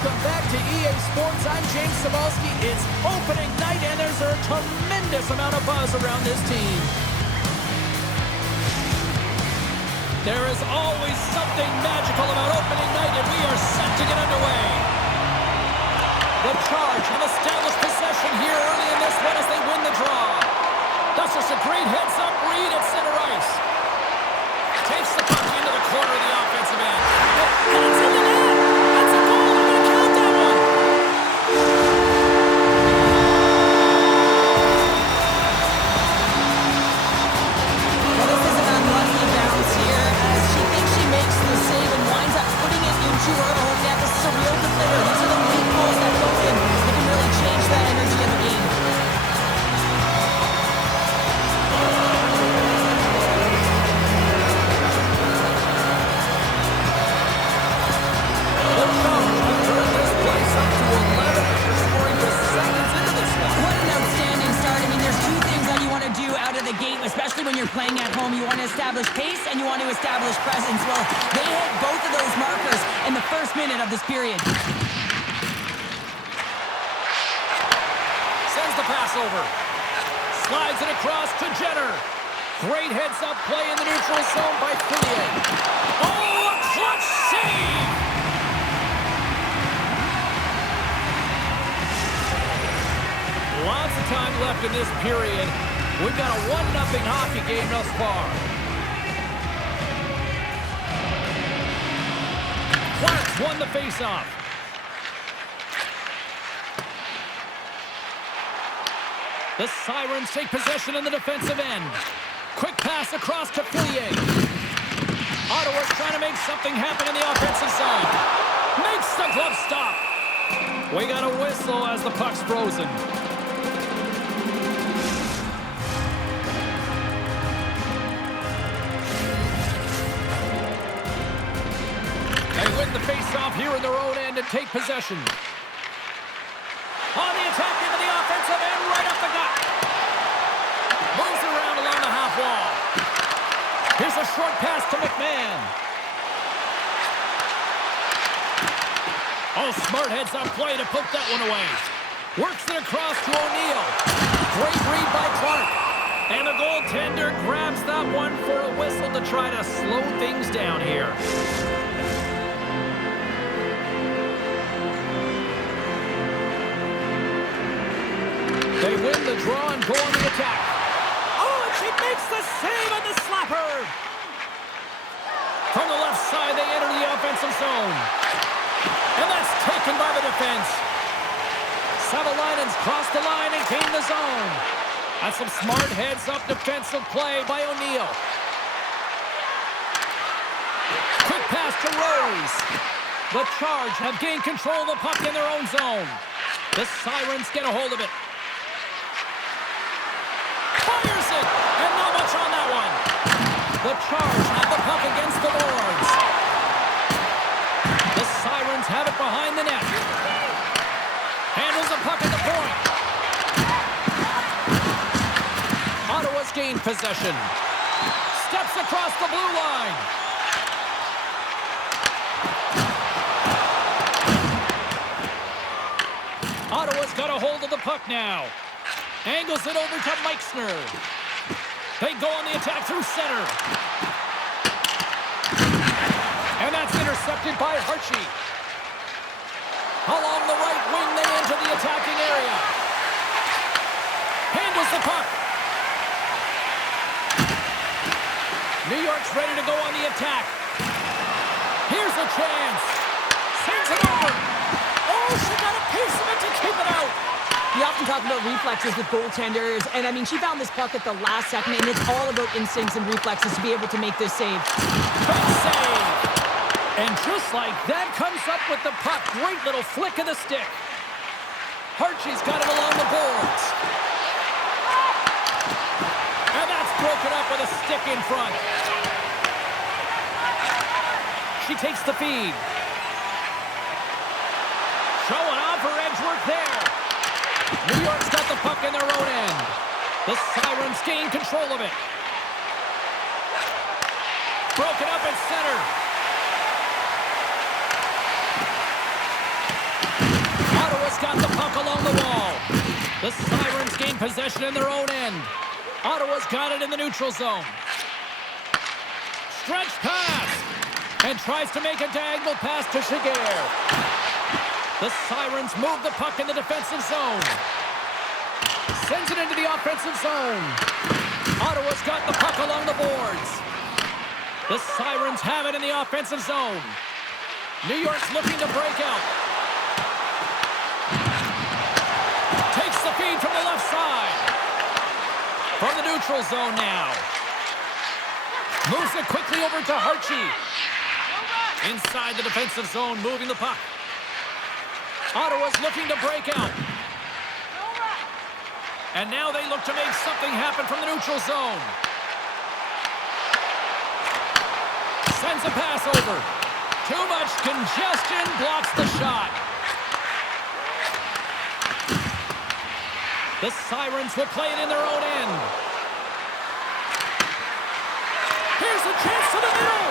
Welcome back to EA Sports. I'm James Cybulski. It's opening night, and there's a tremendous amount of buzz around this team. There is always something magical about opening night, and we are set to get underway. The Charge have established possession here early in this one as they win the draw. That's just a great heads-up read at center ice. Takes the puck into the corner of the offensive end. And it's in the net! That's a goal! They're going to count that one! Well, this is an unlucky bounce here as she thinks she makes the save and winds up putting it into her own net. This is a real deflator. These are the weak goals that go in. They can really change that energy in the game. Especially when you're playing at home, you want to establish pace and you want to establish presence. Well, they hit both of those markers in the first minute of this period. Sends the pass over. Slides it across to Jenner. Great heads-up play in the neutral zone by Fournier. Oh, a clutch save! Lots of time left in this period. We've got a 1-0 hockey game thus far. Clark's won the faceoff. The Sirens take possession in the defensive end. Quick pass across to Fournier. Ottawa's trying to make something happen in the offensive zone. Makes the glove stop. We got a whistle as the puck's frozen. The face-off here in their own end and take possession. On the attack into the offensive end, right up the gut. Moves it around along the half wall. Here's a short pass to Mcmahon. Oh, smart heads-up play to poke that one away. Works it across to O'Neill. Great read by Clark. And the goaltender grabs that one for a whistle to try to slow things down here. They win the draw and go on the attack. Oh, and she makes the save on the slapper. From the left side, they enter the offensive zone. And that's taken by the defense. Savalainen's crossed the line and gained the zone. That's some smart heads-up defensive play by O'Neill. Quick pass to Rose. The Charge have gained control of the puck in their own zone. The Sirens get a hold of it. Fires it! And not much on that one. The Charge have the puck against the boards. The Sirens have it behind the net. Handles the puck at the point. Ottawa's gained possession. Steps across the blue line. Ottawa's got a hold of the puck now. Angles it over to Meixner. They go on the attack through center. And that's intercepted by Harchie. Along the right wing, they enter the attacking area. Handles the puck. New York's ready to go on the attack. Here's a chance. Sends it over. Oh, she got a piece of it to keep it out. You often talk about reflexes with goaltenders, and I mean, she found this puck at the last second, and it's all about instincts and reflexes to be able to make this save. Big save! And just like that, comes up with the puck. Great little flick of the stick. Harchie's got it along the boards. And that's broken up with a stick in front. She takes the feed. Showing off her edge work there. New York's got the puck in their own end. The Sirens gain control of it. Broken up in center. Ottawa's got the puck along the wall. The Sirens gain possession in their own end. Ottawa's got it in the neutral zone. Stretch pass. And tries to make a diagonal pass to Shokhina. The Sirens move the puck in the defensive zone. Sends it into the offensive zone. Ottawa's got the puck along the boards. The Sirens have it in the offensive zone. New York's looking to break out. Takes the feed from the left side. From the neutral zone now. Moves it quickly over to Harchi. Inside the defensive zone, moving the puck. Ottawa's looking to break out. And now they look to make something happen from the neutral zone. Sends a pass over. Too much congestion, blocks the shot. The Sirens will play it in their own end. Here's a chance to the middle.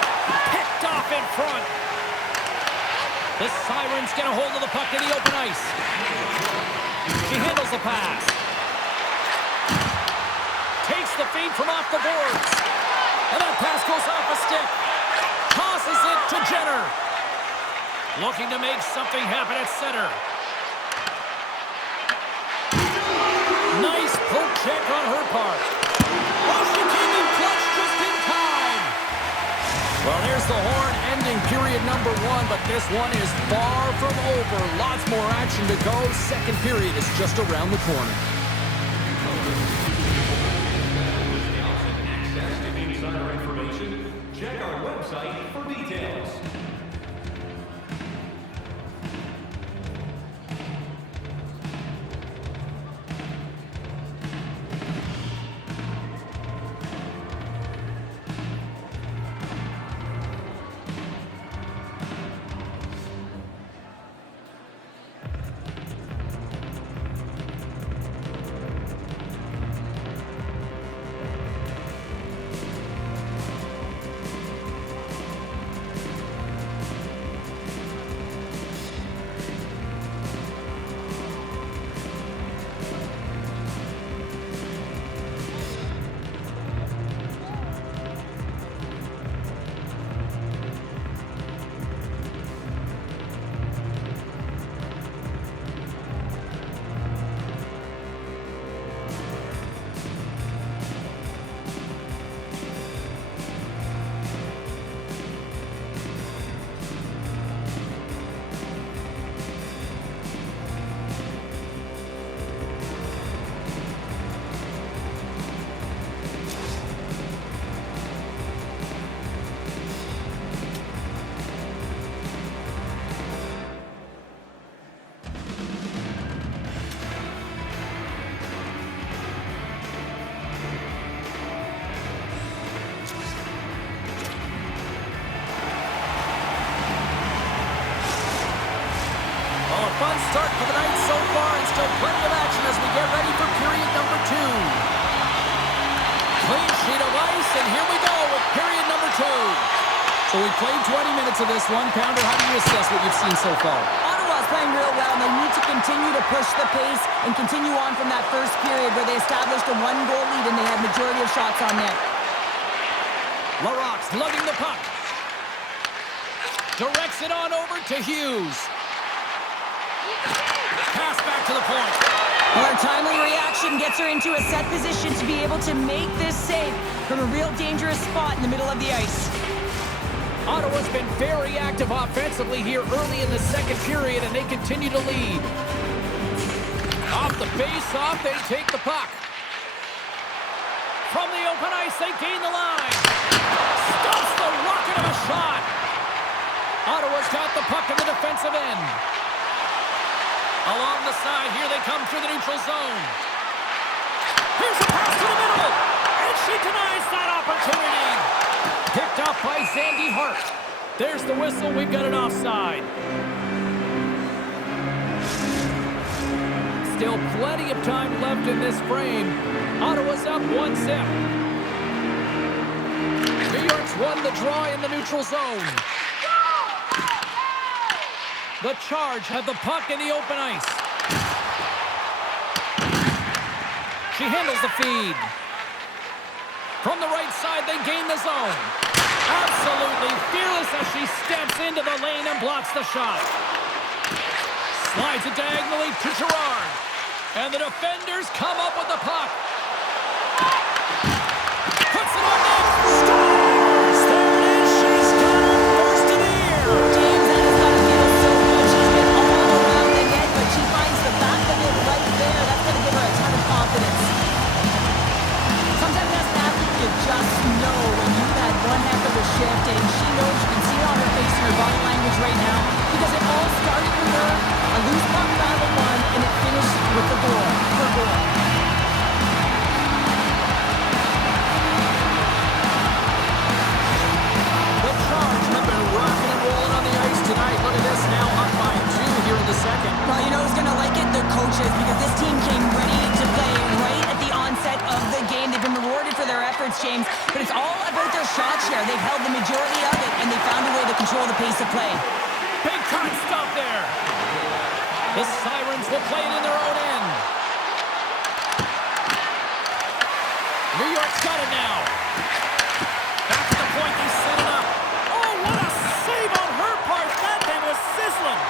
Picked off in front. The Sirens get a hold of the puck in the open ice. She handles the pass. Takes the feed from off the boards. And that pass goes off a stick. Tosses it to Jenner. Looking to make something happen at center. Nice poke check on her part. Oh, she came in clutch just in time. Well, there's the horn ending period number 1, but this one is far from over. Lots more action to go. Second period is just around the corner. Check our website for details. Fun start for the night so far, and still plenty of action as we get ready for period number 2. Clean sheet of ice, and here we go with period number 2. So we played 20 minutes of this one. Pounder, how do you assess what you've seen so far? Ottawa's playing real well, and they need to continue to push the pace and continue on from that first period where they established a 1-goal lead and they had majority of shots on net. LaRocque's lugging the puck. Directs it on over to Hughes. Pass back to the point. Well, her timely reaction gets her into a set position to be able to make this save from a real dangerous spot in the middle of the ice. Ottawa's been very active offensively here early in the second period, and they continue to lead. Off the face-off, they take the puck. From the open ice, they gain the line. Stops the rocket of a shot. Ottawa's got the puck in the defensive end. Along the side, here they come through the neutral zone. Here's a pass to the middle, and she denies that opportunity. Picked up by Sandy Hart. There's the whistle. We've got an offside. Still plenty of time left in this frame. Ottawa's up 1-0. New York's won the draw in the neutral zone. The Charge have the puck in the open ice. She handles the feed. From the right side, they gain the zone. Absolutely fearless as she steps into the lane and blocks the shot. Slides it diagonally to Gerard. And the defenders come up with the puck. Puts it on net. Scores! There it is. She's got it first of the year. James, that has got to feel so good. She's been all around the net, but she finds the back of it right there. That's going to give her a ton of confidence. Sometimes as an athlete, you just know when you've had one heck of a shift, and she knows, you can see it on her face and her body language right now, because it all started with her. A loose puck battle won, and it finished with the goal. Her goal. The Charge have been rocking and rolling on the ice tonight. Look at this now, up by 2 here in the second. Well, you know who's going to like it? The coaches, because this team came ready to play right at the onset of the game. They've been rewarded for their efforts, James, but it's all about their shot share. They've held the majority of it, and they found a way to control the pace of play. Big time stop there. The Sirens will play it in their own end. New York's got it now. Back to the point, they set it up. Oh, what a save on her part. That thing was sizzling.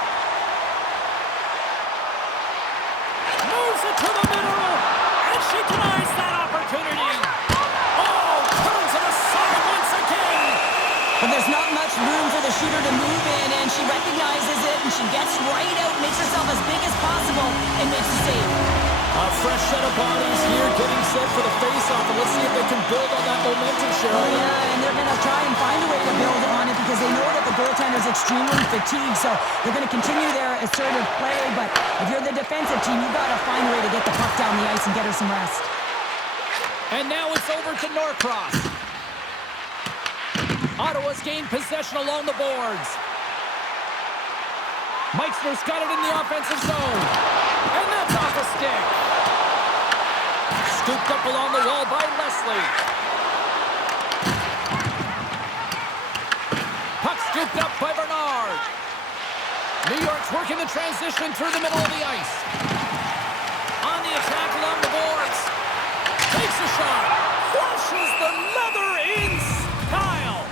Moves it to the middle, and she denies that opportunity. Oh, turns it aside once again. But there's not much room for the shooter to move in, and she recognizes it, and she gets right out, makes herself as big as possible, and makes the save. A fresh set of bodies here getting set for the face-off, and let's see if they can build on that momentum, Cheryl. Oh, yeah, and they're going to try and find a way to build on it because they know that the goaltender is extremely fatigued, so they're going to continue their assertive play, but if you're the defensive team, you've got to find a way to get the puck down the ice and get her some rest. And now it's over to Norcross. Ottawa's gained possession along the boards. Meitzner's got it in the offensive zone. And that's off a stick. Scooped up along the wall by Leslie. Puck scooped up by Bernard. New York's working the transition through the middle of the ice. On the attack along the boards. Takes a shot. Flushes the leather in style.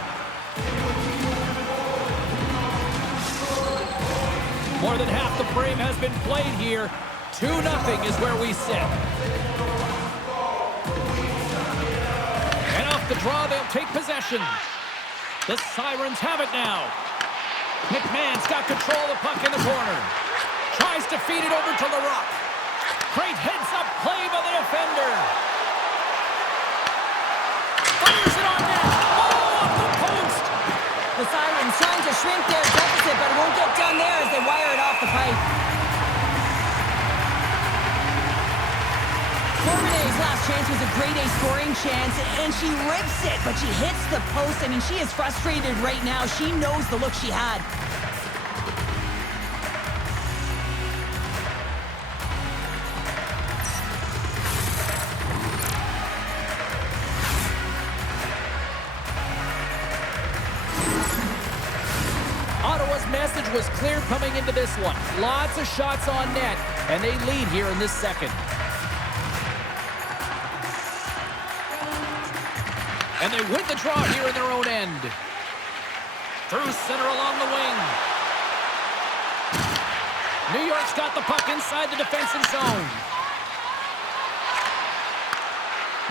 More than half the frame has been played here. 2-0 is where we sit. And off the draw, they'll take possession. The Sirens have it now. Mcmahon's got control of the puck in the corner. Tries to feed it over to LaRock. Great heads-up play by the defender. Fires it on net. Oh, off the post. The Sirens trying to shrink their deficit, but it won't get done there as they wire it off the pipe. Corminet's last chance was a grade A scoring chance, and she rips it, but she hits the post. I mean, she is frustrated right now. She knows the look she had. Ottawa's message was clear coming into this one. Lots of shots on net, and they lead here in this second. And they win the draw here in their own end. Through center along the wing. New York's got the puck inside the defensive zone.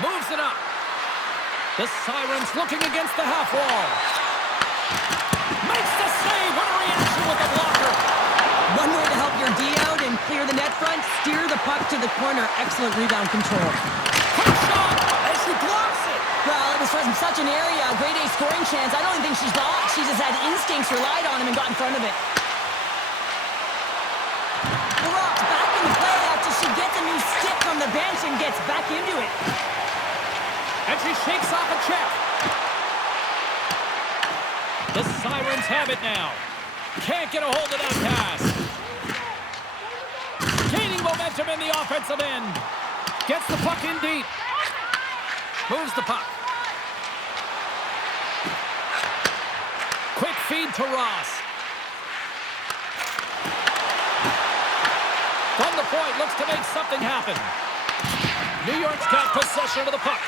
Moves it up. The Sirens looking against the half wall. Makes the save. What a reaction with the blocker. One way to help your D out and clear the net front, steer the puck to the corner. Excellent rebound control. Quick shot, and she blocks it. Well, it was from such an area, a grade A scoring chance. I don't even think she's blocked. She just had instincts, relied on him, and got in front of it. LaRock back in the play after she gets a new stick from the bench and gets back into it. And she shakes off a check. The Sirens have it now. Can't get a hold of that pass. Gaining momentum in the offensive end. Gets the puck in deep. Moves the puck. Quick feed to Ross. looks to make something happen. New York's got possession of the puck.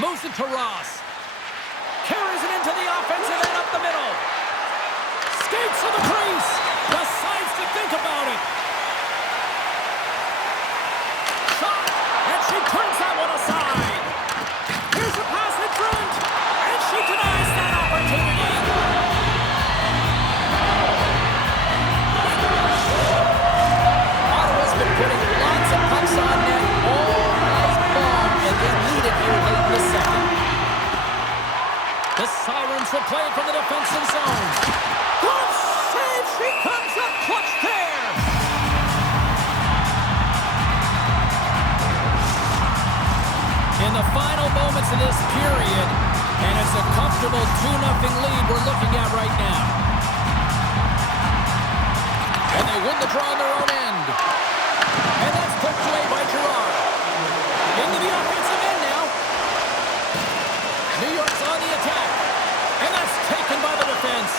Moves it to Ross. Carries it into the offensive end up the middle. Skates to the crease. Decides to think about it. Shot. And she turns that one aside. Here's a pass in front. And she denies that opportunity. Ottawa's been putting lots of pucks on net all night long, and they lead it here late in the second. The Sirens will play it from the defensive zone. Glove save! She comes up clutch there! In the final moments of this period, and it's a comfortable 2-0 lead we're looking at right now. And they win the draw on their own end. And that's put away by Gerard. Into the offensive end now. New York's on the attack. And that's taken by the defense.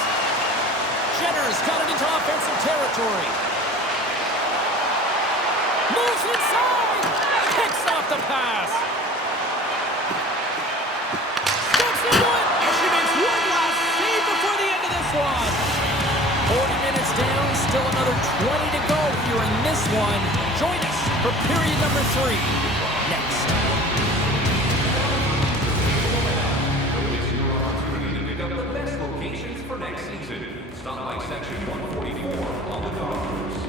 Jenner's got it into offensive territory. Moves inside. Picks off the pass. Steps into it. And she makes one last save before the end of this one. 40 minutes down. Still another 20 to go here in this one. Join us for period number 3. Next. The best locations for next season. Stop by section 144 on the golf course.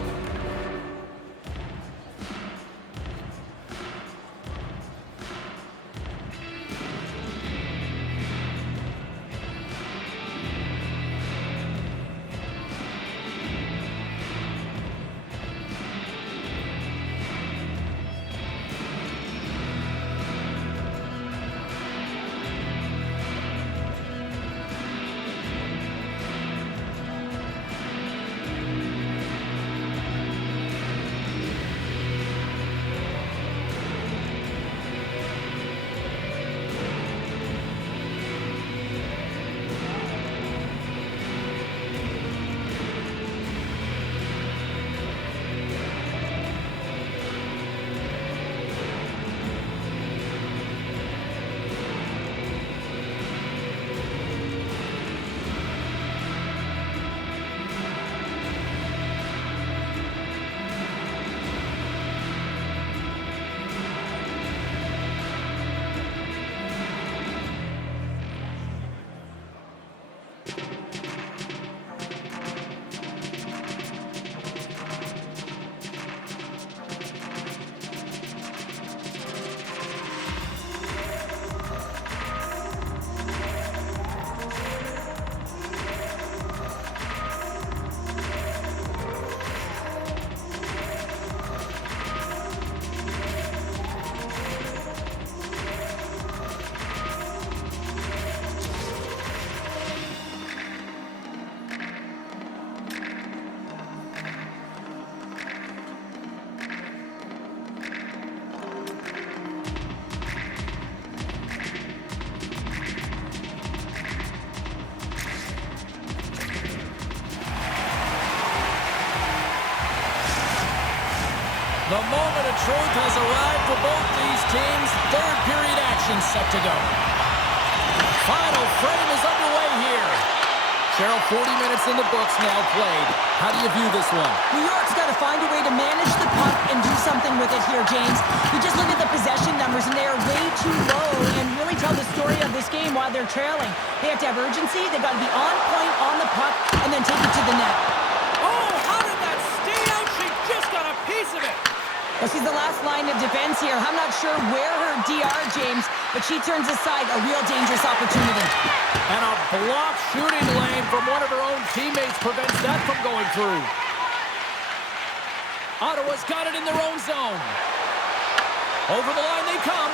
The moment of truth has arrived for both these teams. Third period action set to go. Final frame is underway here. Cheryl, 40 minutes in the books now played. How do you view this one? New York's got to find a way to manage the puck and do something with it here, James. You just look at the possession numbers, and they are way too low and really tell the story of this game while they're trailing. They have to have urgency. They've got to be on point on the puck and then take it to the net. Oh, how did that stay out? She just got a piece of it. Well, she's the last line of defense here. I'm not sure where her DR, James, but she turns aside a real dangerous opportunity. And a block shooting lane from one of her own teammates prevents that from going through. Ottawa's got it in their own zone. Over the line they come.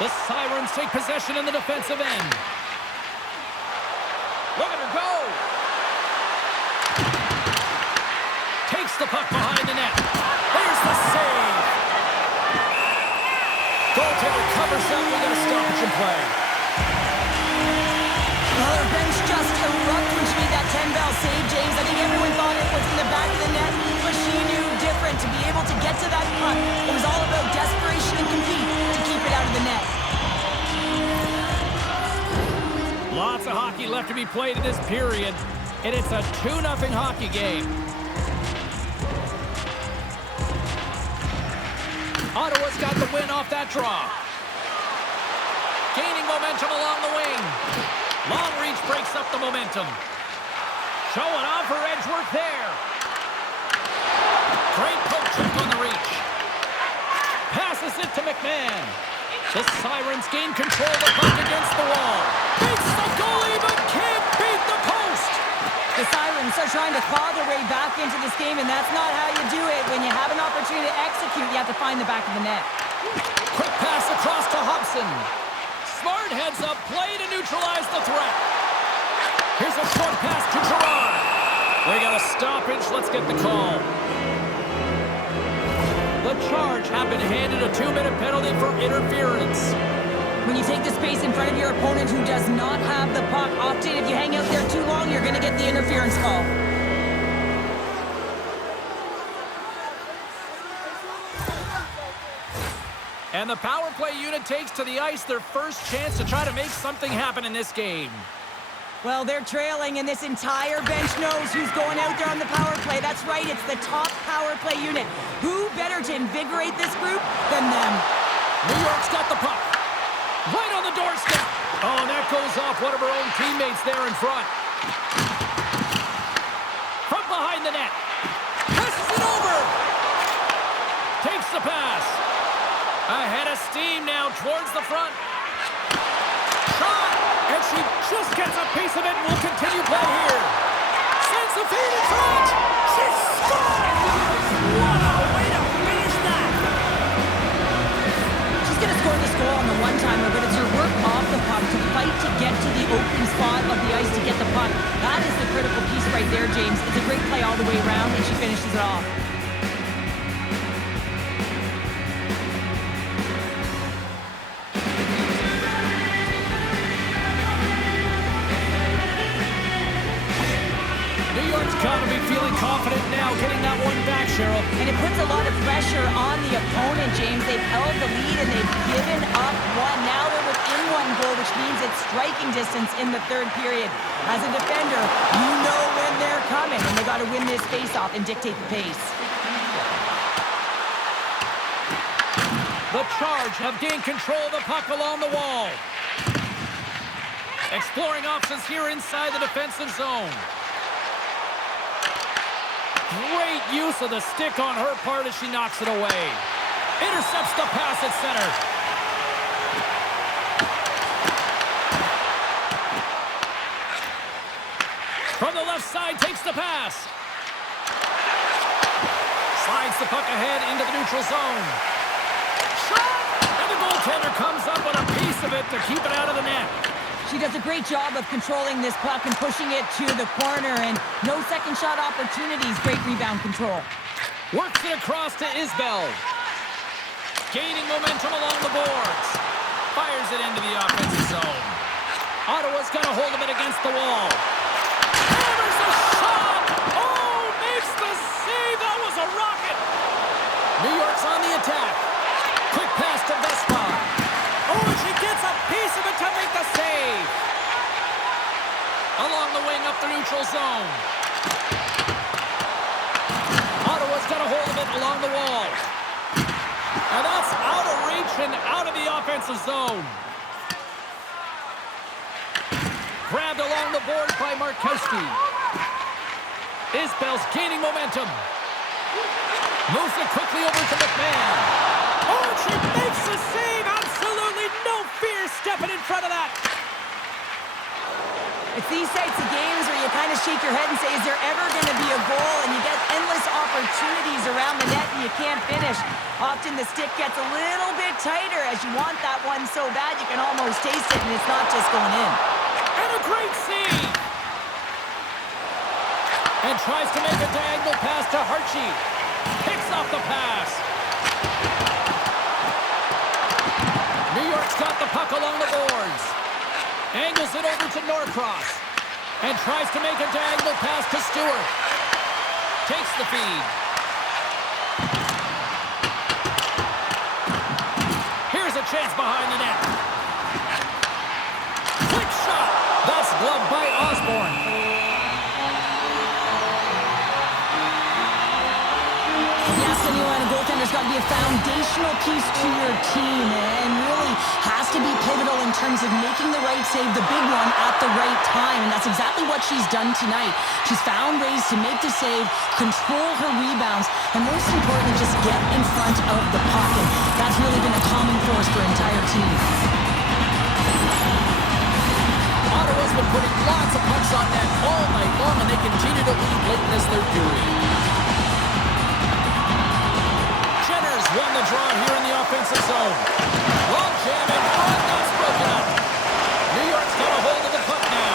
The Sirens take possession in the defensive end. Look at her go. Takes the puck behind the net. There's the save. Goaltender covers up. We got a stoppage in play. Well, her bench just erupted when she made that 10-bell save, James. I think everyone thought it was in the back of the net, but she knew different to be played in this period, and it's a 2-0 hockey game. Ottawa's got the win off that draw. Gaining momentum along the wing. Long reach breaks up the momentum. Showing off her edge work there. Great poke check on the reach. Passes it to Mcmahon. The Sirens gain control of the puck against the wall. Beats the goalie, but can't beat the post. The Sirens are trying to claw their way back into this game, and that's not how you do it. When you have an opportunity to execute, you have to find the back of the net. Quick pass across to Hobson. Smart heads up play to neutralize the threat. Here's a short pass to Gerard. We got a stoppage. Let's get the call. The charge have been handed a 2-minute penalty for interference. When you take the space in front of your opponent who does not have the puck, often if you hang out there too long, you're going to get the interference call. And the power play unit takes to the ice their first chance to try to make something happen in this game. Well, they're trailing, and this entire bench knows who's going out there on the power play. That's right, it's the top power play unit. Who better to invigorate this group than them? New York's got the puck. Right on the doorstep. Oh, and that goes off one of her own teammates there in front. From behind the net. Passes it over. Takes the pass. Ahead of steam now towards the front. Shot. And she just gets a piece of it and will continue play here. Sends the feed in front. She scores! What a way to finish that. She's going to score this goal on the one-timer, but it's her work off the puck to fight to get to the open spot of the ice to get the puck. That is the critical piece right there, James. It's a great play all the way around, and she finishes it off. Got to be feeling confident now, getting that one back, Cheryl. And it puts a lot of pressure on the opponent, James. They've held the lead and they've given up one. Now they're within one goal, which means it's striking distance in the third period. As a defender, you know when they're coming, and they got to win this face-off and dictate the pace. The Charge have gained control of the puck along the wall. Exploring options here inside the defensive zone. Great use of the stick on her part as she knocks it away. Intercepts the pass at center. From the left side, takes the pass. Slides the puck ahead into the neutral zone. Shot! And the goaltender comes up with a piece of it to keep it out of the net. She does a great job of controlling this puck and pushing it to the corner, and no second shot opportunities. Great rebound control. Works it across to Isbell. Gaining momentum along the boards. Fires it into the offensive zone. Ottawa's got a hold of it against the wall. Hammers a shot! Oh, makes the save! That was a rocket! New York's on the attack. Quick pass to Vespa. Oh, and she gets a piece of it to make the save. Along the wing up the neutral zone. Ottawa's got a hold of it along the wall. And that's out of reach and out of the offensive zone. Grabbed along the boards by Markowski. Isbell's gaining momentum. Moves it quickly over to Mcmahon. Oh, and she makes the save. Absolutely no fear stepping in front of that. It's these types of games where you kind of shake your head and say, is there ever going to be a goal? And you get endless opportunities around the net and you can't finish. Often the stick gets a little bit tighter as you want that one so bad you can almost taste it, and it's not just going in. And a great save. And tries to make a diagonal pass to Harchie. Picks off the pass. New York's got the puck along the boards. Angles it over to Norcross. And tries to make a diagonal pass to Stewart. Takes the feed. Here's a chance behind the net. Quick shot. That's gloved by Osborne. Sanni Ahola, a goaltender's got to be a foundational piece to your team and really has to be pivotal in terms of making the right save, the big one, at the right time. And that's exactly what she's done tonight. She's found ways to make the save, control her rebounds, and most importantly, just get in front of the puck. And that's really been a common force for her entire team. Ottawa's been putting lots of pucks on net all night long, and they continue to lead late in this third period. Jenner's won the draw here in the offensive zone. Long jam in front, that's broken up. New York's got a hold of the puck now.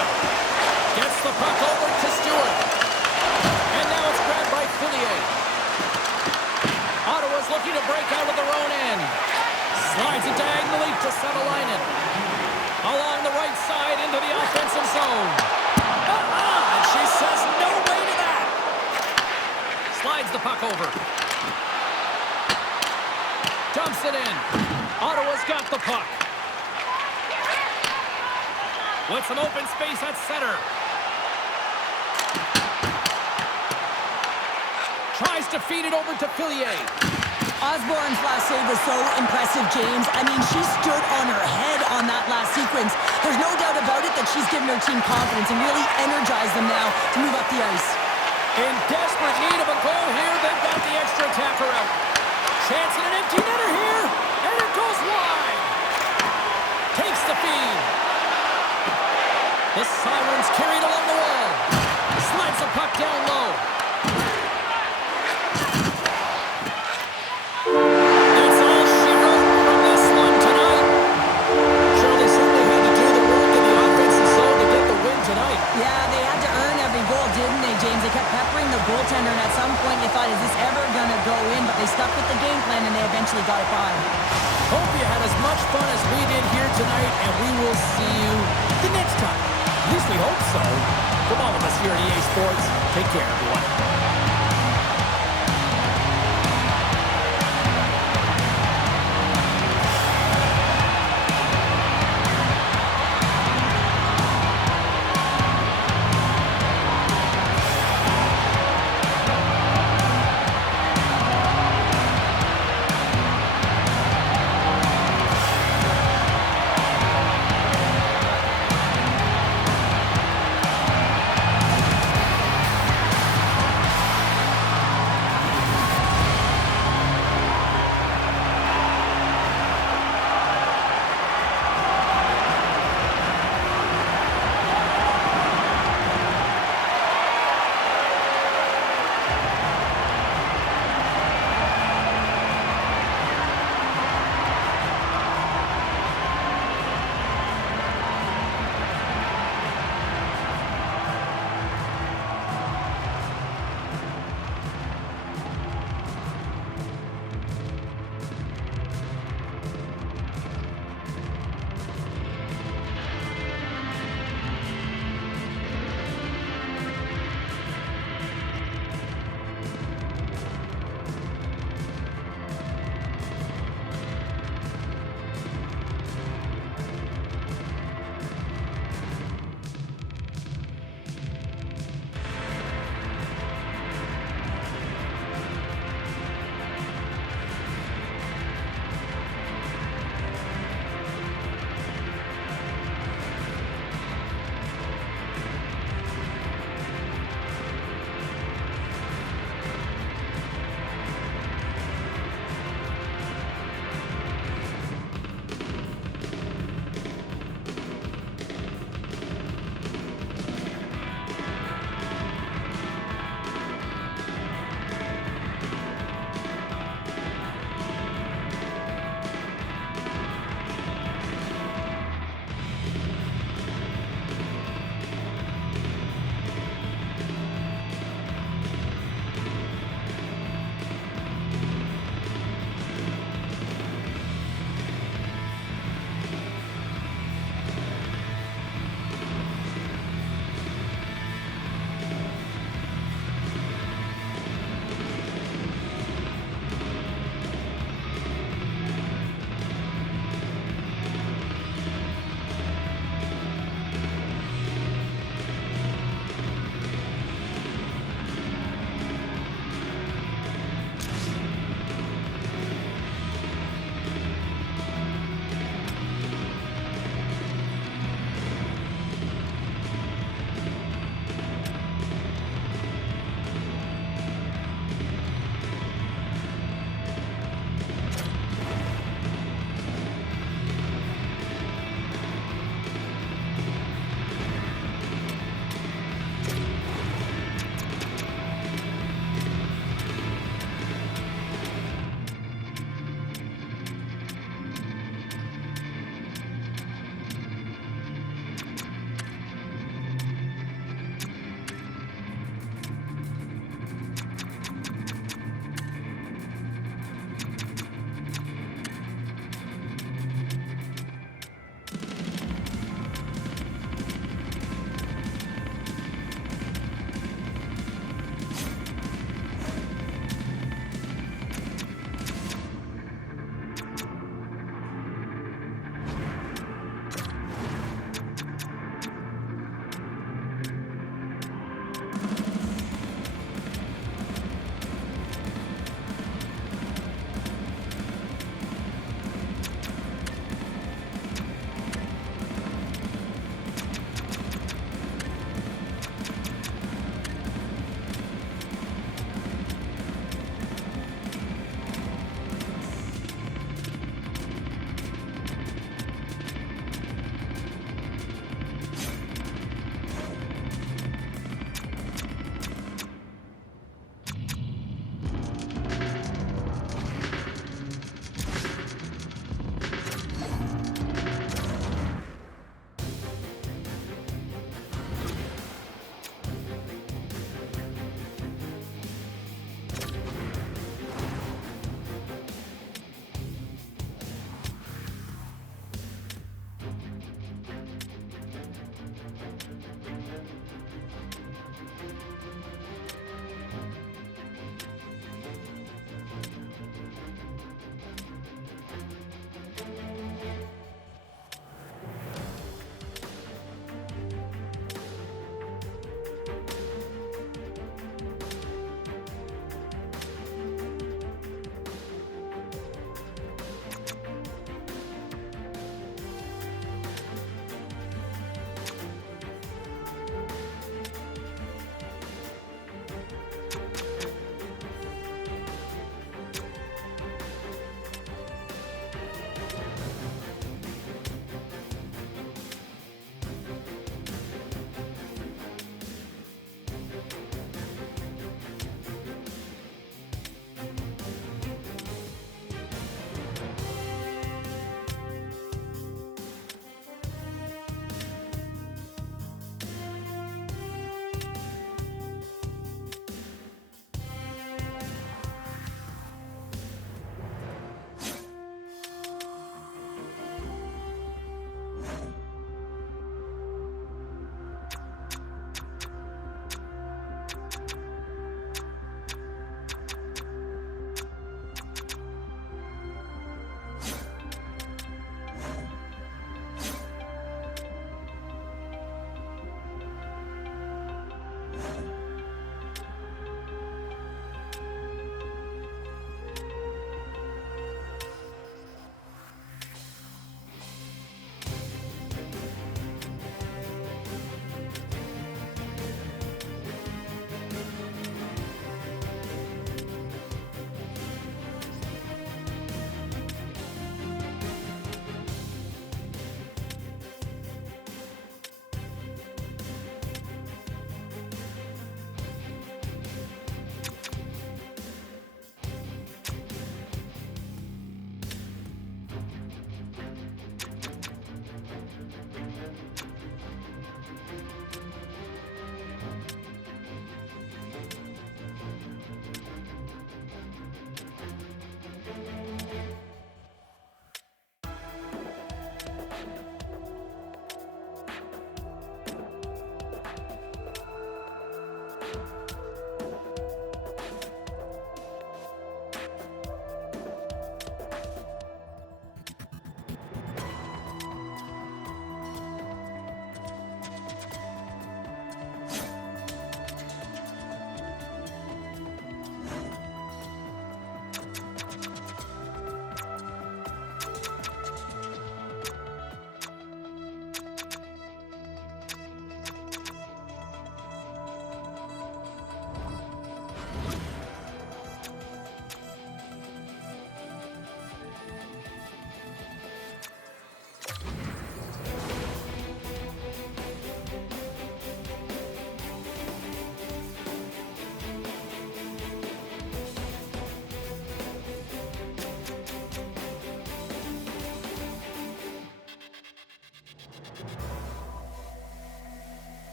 Gets the puck over to Stewart. And now it's grabbed by Fillier. Ottawa's looking to break out of their own end. Slides it diagonally to Savalainen. Along the right side into the offensive zone. And she says no way to that. Slides the puck over. Dumps it in. Ottawa's got the puck. With some open space at center. Tries to feed it over to Fillier. Osborne's last save was so impressive, James. I mean, she stood on her head on that last sequence. There's no doubt about it that she's given her team confidence and really energized them now to move up the ice. In desperate need of a goal here, they've got the extra attacker out. Chance at an empty netter here, and it goes wide. Takes the feed. The Sirens carried along the wall. Slides the puck down low. That's all she wrote from this one tonight. Shirley certainly had to do the work in the offensive zone to get the win tonight. Yeah, they had to earn every goal, didn't they, James? They kept peppering the goaltender, and at some point you thought, is this ever going to go in? But they stuck with the game plan, and they eventually got it by. Hope you had as much fun as we did here tonight, and we will see you the next time. At least we hope so. From all of us here at EA Sports, take care, everyone.